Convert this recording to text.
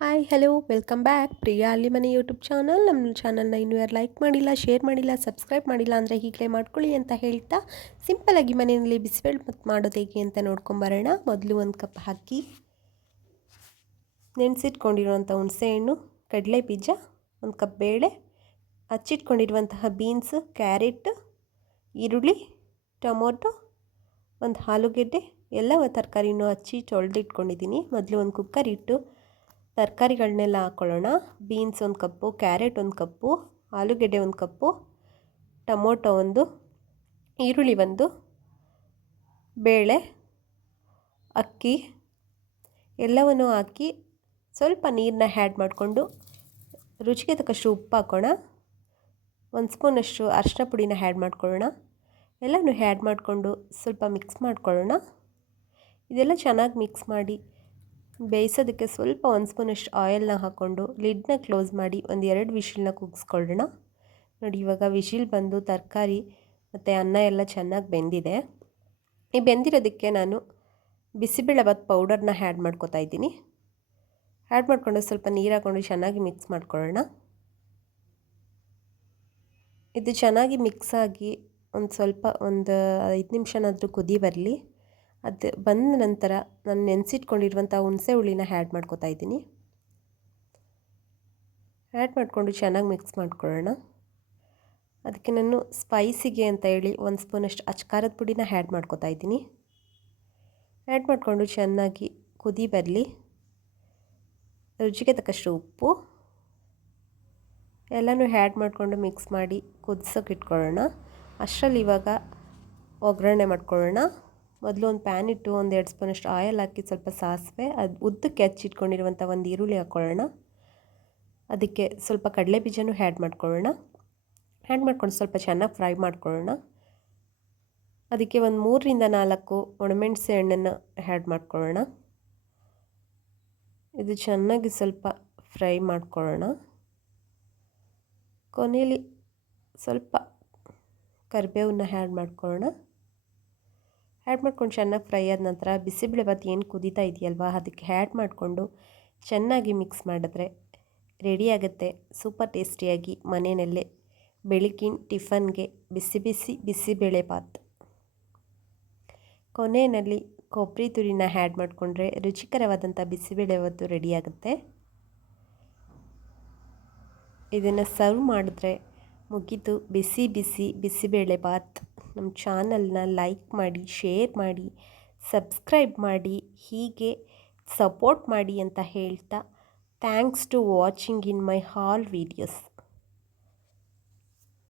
Hi hello welcome back Priya ಅಲ್ಲಿ ಮನೆ YouTube channel. ನಮ್ಮ ಚಾನಲ್ನ ಇನ್ನೂ ಯಾರು ಲೈಕ್ ಮಾಡಿಲ್ಲ, ಶೇರ್ ಮಾಡಿಲ್ಲ, ಸಬ್ಸ್ಕ್ರೈಬ್ ಮಾಡಿಲ್ಲ ಅಂದರೆ ಈಗಲೇ ಮಾಡ್ಕೊಳ್ಳಿ ಅಂತ ಹೇಳ್ತಾ ಸಿಂಪಲಾಗಿ ಮನೆಯಲ್ಲಿ ಬಿಸಿಬೇಳೆ ಮತ್ತು ಮಾಡೋದು ಹೇಗೆ ಅಂತ ನೋಡ್ಕೊಂಬರೋಣ. ಮೊದಲು ಒಂದು ಕಪ್ ಹಾಕಿ ನೆನೆಸಿಟ್ಕೊಂಡಿರುವಂಥ ಹುಣಸೆಹಣ್ಣು, ಕಡಲೆ ಬೀಜ, ಒಂದು ಕಪ್ ಬೇಳೆ, ಹಚ್ಚಿಟ್ಕೊಂಡಿರುವಂತಹ ಬೀನ್ಸು, ಕ್ಯಾರೆಟ್, ಈರುಳ್ಳಿ, ಟೊಮೊಟೊ, ಒಂದು ಆಲೂಗೆಡ್ಡೆ ಎಲ್ಲ ತರಕಾರಿನೂ ಹಚ್ಚಿ ತೊಳೆದಿಟ್ಕೊಂಡಿದ್ದೀನಿ. ಮೊದಲು ಒಂದು ಕುಕ್ಕರ್ ಇಟ್ಟು ತರಕಾರಿಗಳನ್ನೆಲ್ಲ ಹಾಕ್ಕೊಳ್ಳೋಣ. ಬೀನ್ಸ್ ಒಂದು ಕಪ್ಪು, ಕ್ಯಾರೆಟ್ ಒಂದು ಕಪ್ಪು, ಆಲೂಗೆಡ್ಡೆ ಒಂದು ಕಪ್ಪು, ಟೊಮೊಟೊ ಒಂದು, ಈರುಳ್ಳಿ ಒಂದು, ಬೇಳೆ, ಅಕ್ಕಿ ಎಲ್ಲವನ್ನು ಹಾಕಿ ಸ್ವಲ್ಪ ನೀರನ್ನ ಆ್ಯಡ್ ಮಾಡಿಕೊಂಡು ರುಚಿಗೆ ತಕ್ಕಷ್ಟು ಉಪ್ಪು ಹಾಕೋಣ. ಒಂದು ಸ್ಪೂನಷ್ಟು ಅರಿಶಿನ ಪುಡಿನ ಆ್ಯಡ್ ಮಾಡ್ಕೊಳ್ಳೋಣ. ಎಲ್ಲನೂ ಆ್ಯಡ್ ಮಾಡಿಕೊಂಡು ಸ್ವಲ್ಪ ಮಿಕ್ಸ್ ಮಾಡ್ಕೊಳ್ಳೋಣ. ಇದೆಲ್ಲ ಚೆನ್ನಾಗಿ ಮಿಕ್ಸ್ ಮಾಡಿ ಬೇಯಿಸೋದಕ್ಕೆ ಸ್ವಲ್ಪ ಒಂದು ಸ್ಪೂನಷ್ಟು ಆಯಿಲ್ನ ಹಾಕ್ಕೊಂಡು ಲಿಡ್ನ ಕ್ಲೋಸ್ ಮಾಡಿ ಒಂದು 2 ವಿಷಿಲ್ನ ಕೂಗಿಸ್ಕೊಳ್ಳೋಣ. ನೋಡಿ, ಇವಾಗ ವಿಷಿಲ್ ಬಂದು ತರಕಾರಿ ಮತ್ತು ಅನ್ನ ಎಲ್ಲ ಚೆನ್ನಾಗಿ ಬೆಂದಿದೆ. ಈ ಬೆಂದಿರೋದಕ್ಕೆ ನಾನು ಬಿಸಿಬೇಳೆಬಾತ್ ಪೌಡರ್ನ ಆ್ಯಡ್ ಮಾಡ್ಕೊತಾ ಇದ್ದೀನಿ. ಆ್ಯಡ್ ಮಾಡಿಕೊಂಡು ಸ್ವಲ್ಪ ನೀರು ಹಾಕ್ಕೊಂಡು ಚೆನ್ನಾಗಿ ಮಿಕ್ಸ್ ಮಾಡ್ಕೊಳ್ಳೋಣ. ಇದು ಚೆನ್ನಾಗಿ ಮಿಕ್ಸ್ ಆಗಿ ಒಂದು 5 ನಿಮಿಷನಾದರೂ ಕುದಿ ಬರಲಿ. ಅದು ಬಂದ ನಂತರ ನಾನು ನೆನೆಸಿಟ್ಕೊಂಡಿರುವಂಥ ಹುಣಸೆ ಹುಳಿನ ಆ್ಯಡ್ ಮಾಡ್ಕೊತಾ ಇದ್ದೀನಿ. ಆ್ಯಡ್ ಮಾಡಿಕೊಂಡು ಚೆನ್ನಾಗಿ ಮಿಕ್ಸ್ ಮಾಡ್ಕೊಳ್ಳೋಣ. ಅದಕ್ಕೆ ನಾನು ಸ್ಪೈಸಿಗೆ ಅಂತ ಹೇಳಿ 1 ಸ್ಪೂನಷ್ಟು ಅಚ್ಕಾರದ ಪುಡಿನ ಆ್ಯಡ್ ಮಾಡ್ಕೊತಾ ಇದ್ದೀನಿ. ಆ್ಯಡ್ ಮಾಡಿಕೊಂಡು ಚೆನ್ನಾಗಿ ಕುದಿ ಬರಲಿ. ರುಚಿಗೆ ತಕ್ಕಷ್ಟು ಉಪ್ಪು ಎಲ್ಲನೂ ಆ್ಯಡ್ ಮಾಡಿಕೊಂಡು ಮಿಕ್ಸ್ ಮಾಡಿ ಕುದಿಸೋಕೆ ಇಟ್ಕೊಳ್ಳೋಣ. ಅಷ್ಟರಲ್ಲಿ ಇವಾಗ ಒಗ್ಗರಣೆ ಮಾಡ್ಕೊಳ್ಳೋಣ. ಮೊದಲು ಒಂದು ಪ್ಯಾನ್ ಇಟ್ಟು 1-2 ಸ್ಪೂನಷ್ಟು ಆಯಿಲ್ ಹಾಕಿ ಸ್ವಲ್ಪ ಸಾಸಿವೆ, ಅದು ಉದ್ದಕ್ಕೆ ಹಚ್ಚಿಟ್ಕೊಂಡಿರುವಂಥ ಒಂದು ಈರುಳ್ಳಿ ಹಾಕ್ಕೊಳ್ಳೋಣ. ಅದಕ್ಕೆ ಸ್ವಲ್ಪ ಕಡಲೆ ಬೀಜನೂ ಆ್ಯಡ್ ಮಾಡ್ಕೊಳ್ಳೋಣ. ಆ್ಯಡ್ ಮಾಡ್ಕೊಂಡು ಸ್ವಲ್ಪ ಚೆನ್ನಾಗಿ ಫ್ರೈ ಮಾಡ್ಕೊಳ್ಳೋಣ. ಅದಕ್ಕೆ ಒಂದು 3-4 ಒಣಮೆಣಸೆ ಹಣ್ಣನ್ನು ಆ್ಯಡ್ ಮಾಡ್ಕೊಳ್ಳೋಣ. ಇದು ಚೆನ್ನಾಗಿ ಸ್ವಲ್ಪ ಫ್ರೈ ಮಾಡ್ಕೊಳ್ಳೋಣ. ಕೊನೆಯಲ್ಲಿ ಸ್ವಲ್ಪ ಕರಿಬೇವನ್ನ ಆ್ಯಡ್ ಮಾಡ್ಕೊಳ್ಳೋಣ. ಆ್ಯಡ್ ಮಾಡ್ಕೊಂಡು ಚೆನ್ನಾಗಿ ಫ್ರೈ ಆದ ನಂತರ ಬಿಸಿಬೇಳೆಬಾತ್ ಏನು ಕುದೀತಾ ಇದೆಯಲ್ವ ಅದಕ್ಕೆ ಆ್ಯಡ್ ಮಾಡಿಕೊಂಡು ಚೆನ್ನಾಗಿ ಮಿಕ್ಸ್ ಮಾಡಿದ್ರೆ ರೆಡಿ ಆಗುತ್ತೆ ಸೂಪರ್ ಟೇಸ್ಟಿಯಾಗಿ ಮನೆಯಲ್ಲೇ ಬೆಳಗಿನ ಟಿಫನ್ಗೆ ಬಿಸಿ ಬಿಸಿ ಬಿಸಿಬೇಳೆಬಾತ್. ಕೊನೆಯಲ್ಲಿ ಕೊಬ್ಬರಿ ತುರಿನ ಆ್ಯಡ್ ಮಾಡಿಕೊಂಡ್ರೆ ರುಚಿಕರವಾದಂಥ ಬಿಸಿಬೇಳೆಬಾತು ರೆಡಿ ಆಗುತ್ತೆ. ಇದನ್ನು ಸರ್ವ್ ಮಾಡಿದ್ರೆ ಮುಗೀತು ಬಿಸಿ ಬಿಸಿ ಬಿಸಿಬೇಳೆಬಾತ್. ನಮ್ಮ ಚಾನಲ್ನ ಲೈಕ್ ಮಾಡಿ, ಶೇರ್ ಮಾಡಿ, ಸಬ್ಸ್ಕ್ರೈಬ್ ಮಾಡಿ, ಹೀಗೆ ಸಪೋರ್ಟ್ ಮಾಡಿ ಅಂತ ಹೇಳ್ತಾ thanks to watching in my all videos.